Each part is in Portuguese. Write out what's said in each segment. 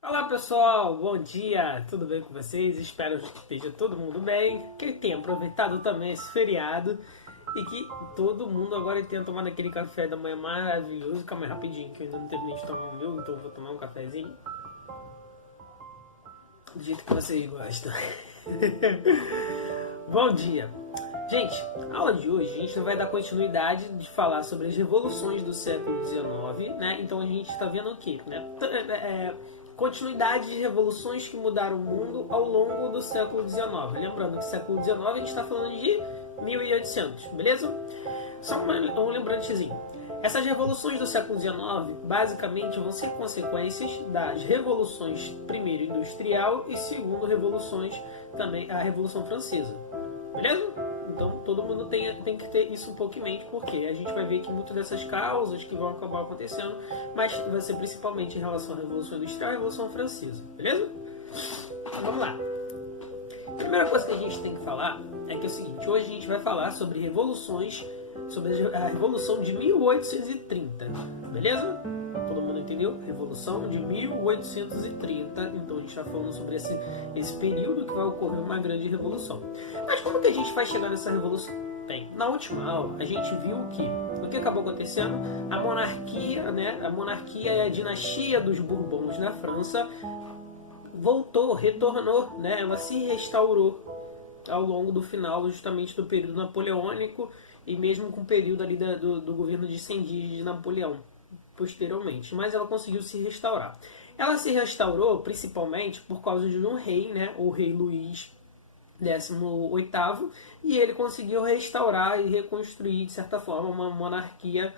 Olá pessoal, bom dia, tudo bem com vocês? Espero que esteja todo mundo bem, que tenha aproveitado também esse feriado e que todo mundo agora tenha tomado aquele café da manhã maravilhoso. Calma aí rapidinho, que eu ainda não terminei de tomar o meu, então eu vou tomar um cafezinho do jeito que vocês gostam. Bom dia! Gente, a aula de hoje a gente vai dar continuidade de falar sobre as revoluções do século XIX, né? Então a gente está vendo o quê? Né? Continuidade de revoluções que mudaram o mundo ao longo do século XIX. Lembrando que século XIX a gente está falando de 1800, beleza? Só um lembrantezinho. Essas revoluções do século XIX basicamente vão ser consequências das revoluções, primeiro industrial e segundo revoluções, também a Revolução Francesa. Beleza? Então todo mundo tem que ter isso um pouco em mente, porque a gente vai ver que muitas dessas causas que vão acabar acontecendo, mas vai ser principalmente em relação à Revolução Industrial e à Revolução Francesa. Beleza? Então, vamos lá. A primeira coisa que a gente tem que falar é que é o seguinte: hoje a gente vai falar sobre revoluções, sobre a Revolução de 1830. Beleza? Todo mundo entendeu? Revolução de 1830. Então a gente está falando sobre esse período que vai ocorrer uma grande revolução. Mas como que a gente vai chegar nessa revolução? Bem, na última aula a gente viu que o que acabou acontecendo? A monarquia, né? A monarquia e a dinastia dos Bourbons na França voltou, retornou, né? Ela se restaurou ao longo do final justamente do período napoleônico e mesmo com o período ali do governo de 100 dias de Napoleão posteriormente, mas ela conseguiu se restaurar. Ela se restaurou principalmente por causa de um rei, né, o rei Luís XVIII, e ele conseguiu restaurar e reconstruir de certa forma uma monarquia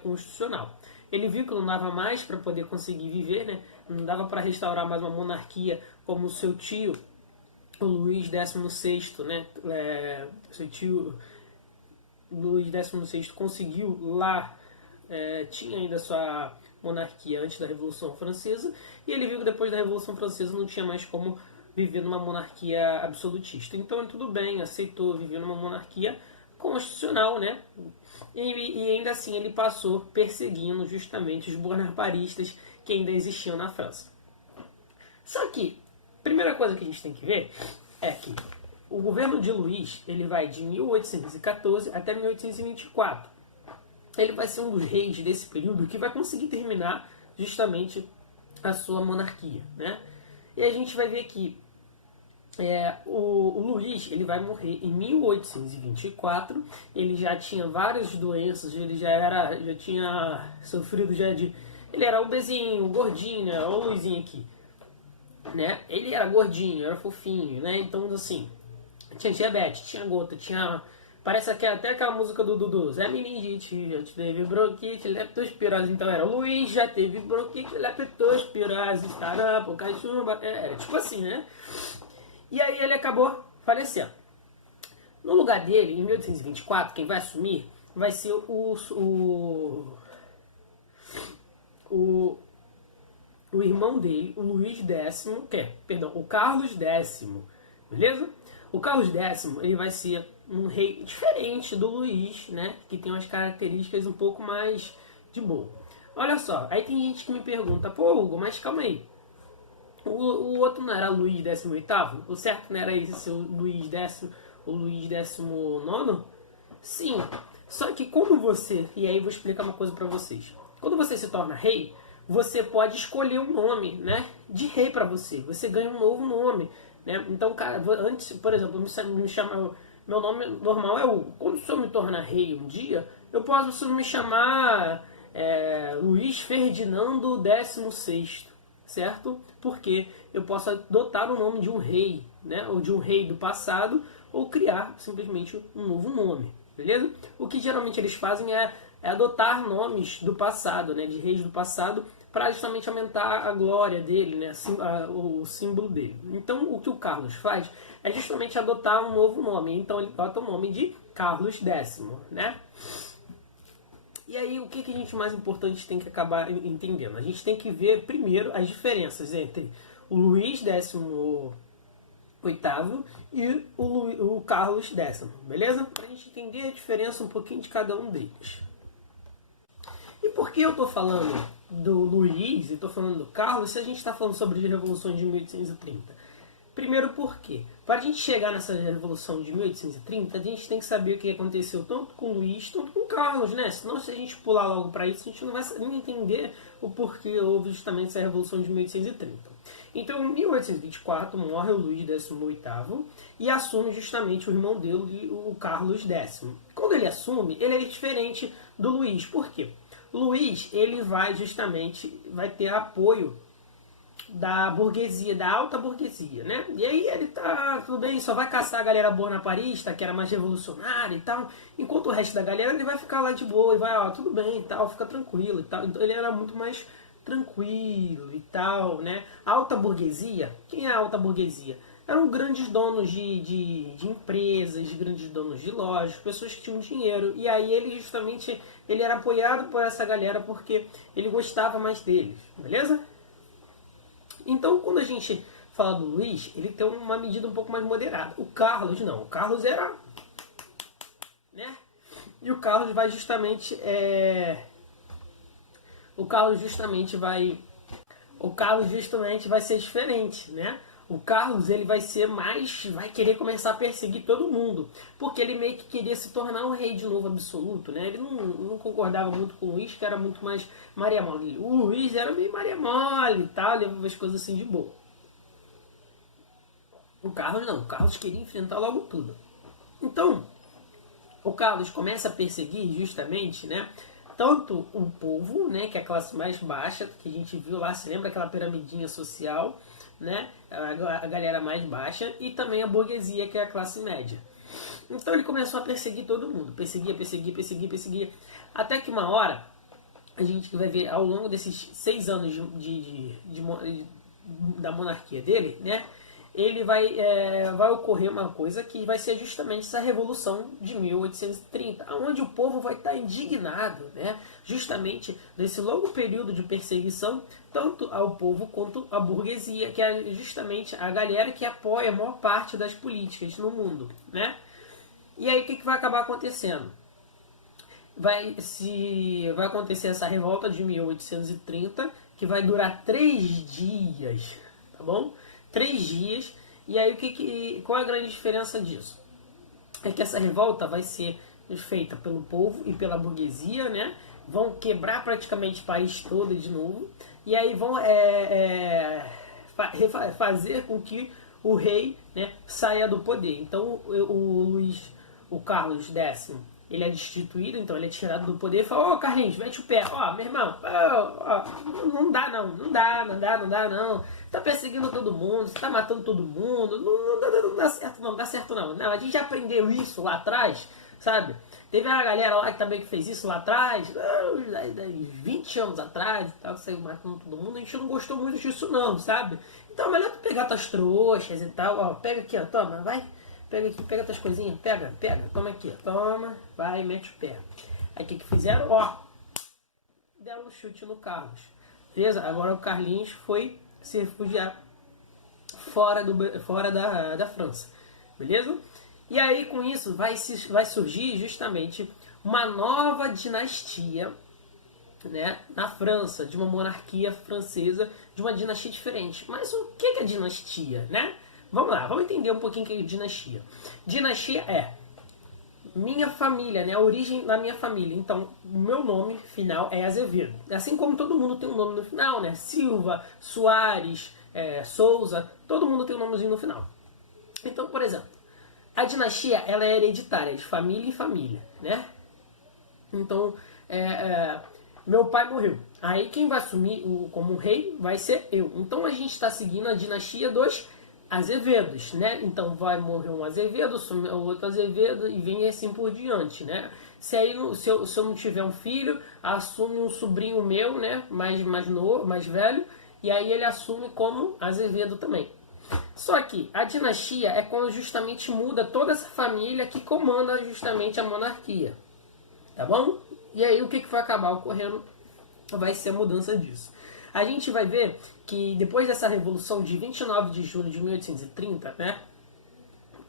constitucional. Ele viu que não dava mais para poder conseguir viver, né? Não dava para restaurar mais uma monarquia como o seu tio, o Luís XVI, né? Seu tio Luís XVI conseguiu lá, tinha ainda sua monarquia antes da Revolução Francesa, e ele viu que depois da Revolução Francesa não tinha mais como viver numa monarquia absolutista. Então tudo bem, aceitou viver numa monarquia constitucional, né? E ainda assim ele passou perseguindo justamente os bonapartistas que ainda existiam na França. Só que, a primeira coisa que a gente tem que ver é que o governo de Luís, ele vai de 1814 até 1824. Ele vai ser um dos reis desse período que vai conseguir terminar justamente a sua monarquia, né? E a gente vai ver que o Luís, ele vai morrer em 1824. Ele já tinha várias doenças, ele já tinha sofrido ele era obesinho, gordinho, né? Olha o Luizinho aqui, né? Ele era gordinho, era fofinho, né? Então assim, tinha diabetes, tinha gota, tinha... Parece que até aquela música do Dudu. Zé Meningite, já teve bronquite, leptospirose. Então era Luiz, já teve bronquite, leptospirose, sarampo, cachumba. Era tipo assim, né? E aí ele acabou falecendo. No lugar dele, em 1824, quem vai assumir vai ser o irmão dele, o Luís X, o Carlos X, beleza? O Carlos X, ele vai ser um rei diferente do Luís, né? Que tem umas características um pouco mais de boa. Olha só, aí tem gente que me pergunta, pô Hugo, mas calma aí. O outro não era Luís XVIII? O certo não era esse seu Luís X, o Luís XIX? Sim, só que como você, e aí eu vou explicar uma coisa pra vocês. Quando você se torna rei, você pode escolher um nome, né, de rei pra você. Você ganha um novo nome, né? Então, cara, antes, por exemplo, meu nome normal é Hugo. Quando o senhor me torna rei um dia, eu posso me chamar Luís Ferdinando XVI, certo? Porque eu posso adotar o nome de um rei, né? Ou de um rei do passado, ou criar simplesmente um novo nome, beleza? O que geralmente eles fazem é adotar nomes do passado, né? De reis do passado, para justamente aumentar a glória dele, né? O símbolo dele. Então, o que o Carlos faz é justamente adotar um novo nome. Então, ele adota o nome de Carlos X, né? E aí, o que a gente mais importante tem que acabar entendendo? A gente tem que ver primeiro as diferenças entre o Luís XVIII e o Carlos X, beleza? Para a gente entender a diferença um pouquinho de cada um deles. E por que eu estou falando do Luís e estou falando do Carlos se a gente está falando sobre as revoluções de 1830? Primeiro porque, para a gente chegar nessa revolução de 1830, a gente tem que saber o que aconteceu tanto com o Luís, tanto com o Carlos, né? Senão, se a gente pular logo para isso, a gente não vai nem entender o porquê houve justamente essa revolução de 1830. Então, em 1824, morre o Luís XVIII e assume justamente o irmão dele, o Carlos X. Quando ele assume, ele é diferente do Luís. Por quê? O Luís, ele vai ter apoio da burguesia, da alta burguesia, né? E aí ele tá, tudo bem, só vai caçar a galera bonapartista, que era mais revolucionária e tal, enquanto o resto da galera ele vai ficar lá de boa e vai, ó, tudo bem e tal, fica tranquilo e tal. Então ele era muito mais tranquilo e tal, né? A alta burguesia, quem é a alta burguesia? Eram grandes donos de empresas, grandes donos de lojas, pessoas que tinham dinheiro. E aí ele justamente ele era apoiado por essa galera porque ele gostava mais deles, beleza? Então, quando a gente fala do Luís, ele tem uma medida um pouco mais moderada. O Carlos não. O Carlos era... né? E o Carlos vai justamente... O Carlos justamente vai ser diferente, né? O Carlos, ele vai ser mais... vai querer começar a perseguir todo mundo. Porque ele meio que queria se tornar um rei de novo absoluto, né? Ele não concordava muito com o Luís, que era muito mais Maria Mole. O Luís era meio Maria Mole e tal, levava as coisas assim de boa. O Carlos não. O Carlos queria enfrentar logo tudo. Então, o Carlos começa a perseguir justamente, né? Tanto o povo, né, que é a classe mais baixa, que a gente viu lá, se lembra aquela piramidinha social, né, a galera mais baixa, e também a burguesia, que é a classe média. Então ele começou a perseguir todo mundo, perseguia, até que uma hora, a gente vai ver ao longo desses 6 anos da monarquia dele, né, ele vai ocorrer uma coisa que vai ser justamente essa revolução de 1830, onde o povo vai estar indignado, né, justamente nesse longo período de perseguição, tanto ao povo quanto à burguesia, que é justamente a galera que apoia a maior parte das políticas no mundo, né? E aí o que vai acabar acontecendo? Vai acontecer essa revolta de 1830, que vai durar 3 dias, tá bom? 3 dias, e aí qual é a grande diferença disso? É que essa revolta vai ser feita pelo povo e pela burguesia, né? Vão quebrar praticamente o país todo de novo, e aí vão fazer com que o rei, né, saia do poder. Então o Carlos X, ele é destituído, então ele é tirado do poder e fala: ô Carlinhos, mete o pé, ó, meu irmão, não dá não, tá perseguindo todo mundo, você tá matando todo mundo, não dá certo não, a gente já aprendeu isso lá atrás, sabe? Teve uma galera lá que também fez isso lá atrás, 20 anos atrás, tal, saiu matando todo mundo, a gente não gostou muito disso não, sabe? Então é melhor tu pegar tuas trouxas e tal, ó, pega aqui, ó, toma, vai. Pega aqui, pega tuas coisinhas, pega, toma aqui, toma, vai, mete o pé. Aí o que fizeram? Ó, deram um chute no Carlos. Beleza? Agora o Carlinhos foi se refugiar fora da França. Beleza? E aí com isso vai surgir justamente uma nova dinastia, né, na França, de uma monarquia francesa, de uma dinastia diferente. Mas o que é dinastia, né? Vamos lá, vamos entender um pouquinho o que é dinastia. Dinastia é minha família, né? A origem da minha família. Então, o meu nome final é Azevedo. Assim como todo mundo tem um nome no final, né? Silva, Soares, Souza, todo mundo tem um nomezinho no final. Então, por exemplo, a dinastia ela é hereditária, de família em família, né? Então, meu pai morreu. Aí quem vai assumir como rei vai ser eu. Então a gente está seguindo a dinastia dos Azevedos, né? Então vai morrer um Azevedo, assume outro Azevedo e vem assim por diante, né? Se eu não tiver um filho, assume um sobrinho meu, né? Mais novo, mais velho, e aí ele assume como Azevedo também. Só que a dinastia é quando justamente muda toda essa família que comanda justamente a monarquia, tá bom? E aí o que vai acabar ocorrendo vai ser a mudança disso. A gente vai ver que depois dessa revolução de 29 de julho de 1830, né,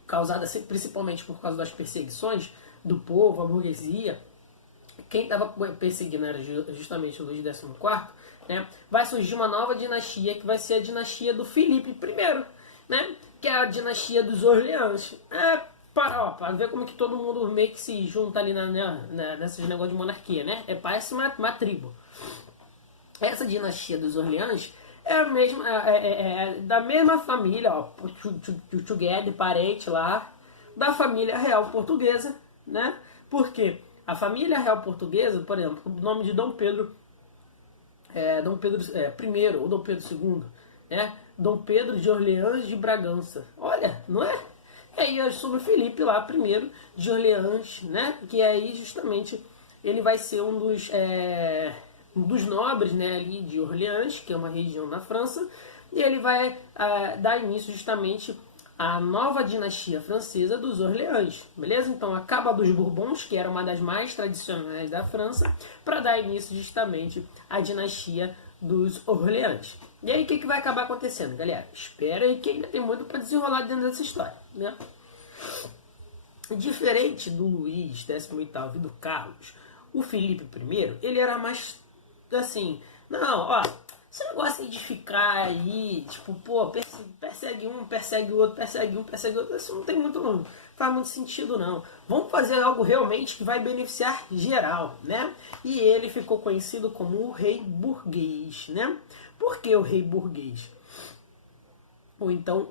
causada principalmente por causa das perseguições do povo, a burguesia, quem estava perseguindo era justamente o Luís XIV, né? Vai surgir uma nova dinastia que vai ser a dinastia do Filipe I, né? Que é a dinastia dos Orleans. Para ver como que todo mundo meio que se junta ali nesses negócios de monarquia, né? Parece uma tribo. Essa dinastia dos Orleans é a mesma, da mesma família, ó, together, parente lá, da família real portuguesa, né? Porque a família real portuguesa, por exemplo, o nome de Dom Pedro I ou Dom Pedro II, né? Dom Pedro de Orleans de Bragança. Olha, não é? E aí sobre o Felipe lá, primeiro de Orleans, né? Que aí justamente ele vai ser um dos nobres, né, ali de Orleans, que é uma região na França, e ele vai dar início justamente à nova dinastia francesa dos Orleans, beleza? Então acaba dos Bourbons, que era uma das mais tradicionais da França, para dar início justamente à dinastia dos Orleans. E aí o que vai acabar acontecendo, galera? Espera aí que ainda tem muito para desenrolar dentro dessa história, né? Diferente do Luís XVIII e do Carlos, o Felipe I, ele era mais assim, não, ó, você não gosta de ficar aí, tipo, pô, persegue um, persegue o outro, persegue um, persegue o outro, isso não faz muito sentido não. Vamos fazer algo realmente que vai beneficiar geral, né? E ele ficou conhecido como o rei burguês, né? Por que o rei burguês? Ou então,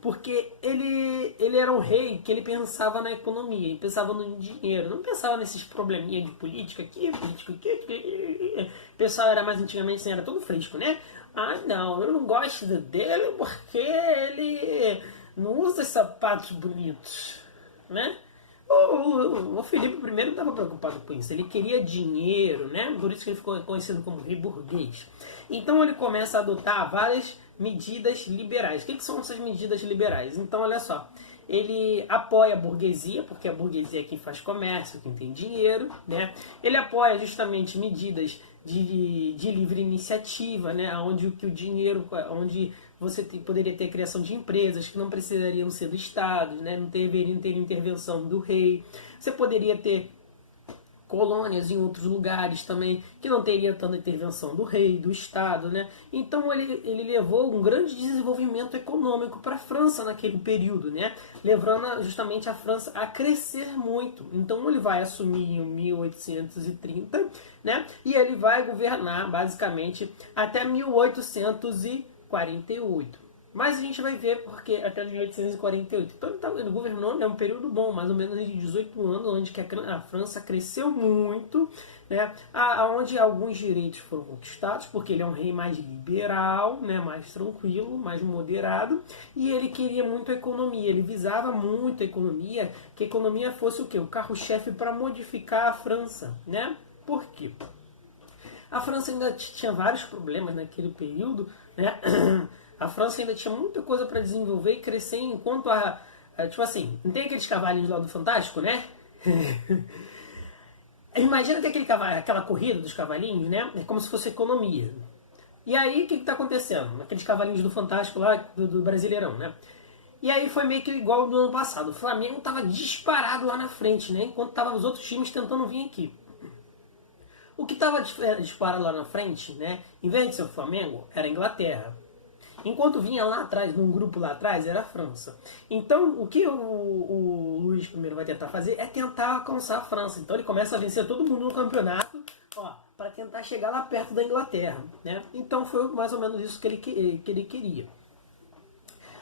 porque ele era um rei que ele pensava na economia, ele pensava no dinheiro, não pensava nesses probleminhas de política aqui, política aqui. O pessoal era mais antigamente, assim, era todo fresco, né? Ah, não, eu não gosto dele porque ele não usa sapatos bonitos, né? O Felipe I não estava preocupado com isso, ele queria dinheiro, né? Por isso que ele ficou conhecido como rei burguês. Então ele começa a adotar várias medidas liberais. O que são essas medidas liberais? Então, olha só, ele apoia a burguesia, porque a burguesia é quem faz comércio, quem tem dinheiro, né? Ele apoia justamente medidas de livre iniciativa, né? Onde o dinheiro, onde você poderia ter criação de empresas que não precisariam ser do Estado, né? Não deveriam ter intervenção do rei. Você poderia ter colônias em outros lugares também, que não teria tanta intervenção do rei, do Estado, né? Então ele levou um grande desenvolvimento econômico para a França naquele período, né? Levando justamente a França a crescer muito. Então ele vai assumir em 1830, né? E ele vai governar basicamente até 1848. Mas a gente vai ver porque até 1848. Então ele governou, né, um período bom, mais ou menos de 18 anos, onde que a França cresceu muito, né, onde alguns direitos foram conquistados, porque ele é um rei mais liberal, né, mais tranquilo, mais moderado, e ele queria muito a economia, ele visava muito a economia, que a economia fosse o quê? O carro-chefe para modificar a França, né? Por quê? A França ainda tinha vários problemas naquele período, né? A França ainda tinha muita coisa para desenvolver e crescer enquanto tipo assim, não tem aqueles cavalinhos lá do Fantástico, né? Imagina ter aquela corrida dos cavalinhos, né? É como se fosse economia. E aí, o que está acontecendo? Aqueles cavalinhos do Fantástico lá, do Brasileirão, né? E aí foi meio que igual do ano passado. O Flamengo estava disparado lá na frente, né? Enquanto estavam os outros times tentando vir aqui. O que estava disparado lá na frente, né? Em vez de ser o Flamengo, era a Inglaterra. Enquanto vinha lá atrás, num grupo lá atrás, era a França. Então, o que o Luís I vai tentar fazer é tentar alcançar a França. Então, ele começa a vencer todo mundo no campeonato, para tentar chegar lá perto da Inglaterra, né? Então, foi mais ou menos isso que ele queria.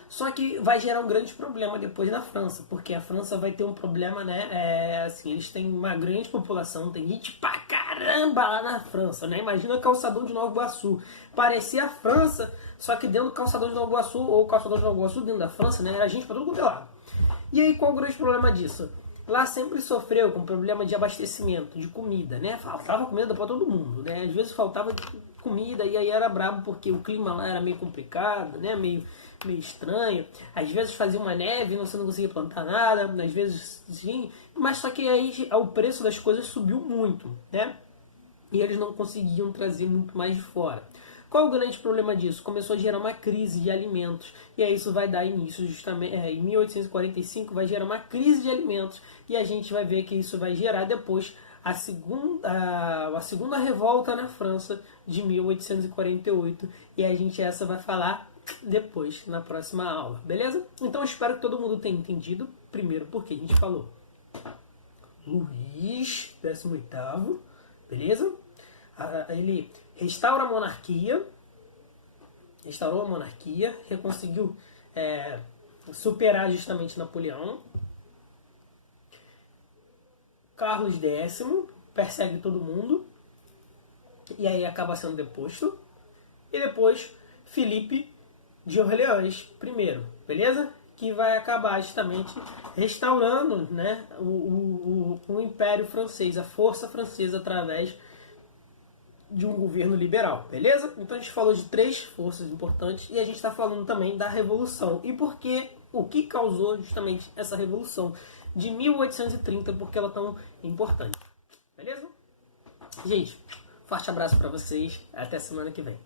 Só que vai gerar um grande problema depois na França, porque a França vai ter um problema, né? Assim, eles têm uma grande população, tem gente pra caramba lá na França, né? Imagina o calçadão de Nova Iguaçu. Parecia a França, só que dentro do calçadão de Nova Iguaçu, ou calçadão de Nova Iguaçu dentro da França, né? Era gente pra todo quanto é lado. E aí, qual o grande problema disso? Lá sempre sofreu com problema de abastecimento, de comida, né? Faltava comida para todo mundo, né? Às vezes faltava comida e aí era brabo porque o clima lá era meio complicado, né? Meio estranho. Às vezes fazia uma neve e você não conseguia plantar nada, às vezes sim, mas só que aí o preço das coisas subiu muito, né? E eles não conseguiam trazer muito mais de fora. Qual o grande problema disso? Começou a gerar uma crise de alimentos. E aí isso vai dar início justamente... em 1845 vai gerar uma crise de alimentos. E a gente vai ver que isso vai gerar depois a segunda revolta na França de 1848. E a gente essa vai falar depois, na próxima aula, beleza? Então espero que todo mundo tenha entendido, primeiro, porque a gente falou Luís XVIII, beleza? Ele restaurou a monarquia, conseguiu superar justamente Napoleão. Carlos X persegue todo mundo e aí acaba sendo deposto. E depois Felipe de Orleans I, beleza? Que vai acabar justamente restaurando, né, o Império Francês, a força francesa através de um governo liberal, beleza? Então a gente falou de 3 forças importantes e a gente está falando também da Revolução. E por que, o que causou justamente essa Revolução de 1830, porque ela é tão importante, beleza? Gente, forte abraço para vocês, até semana que vem.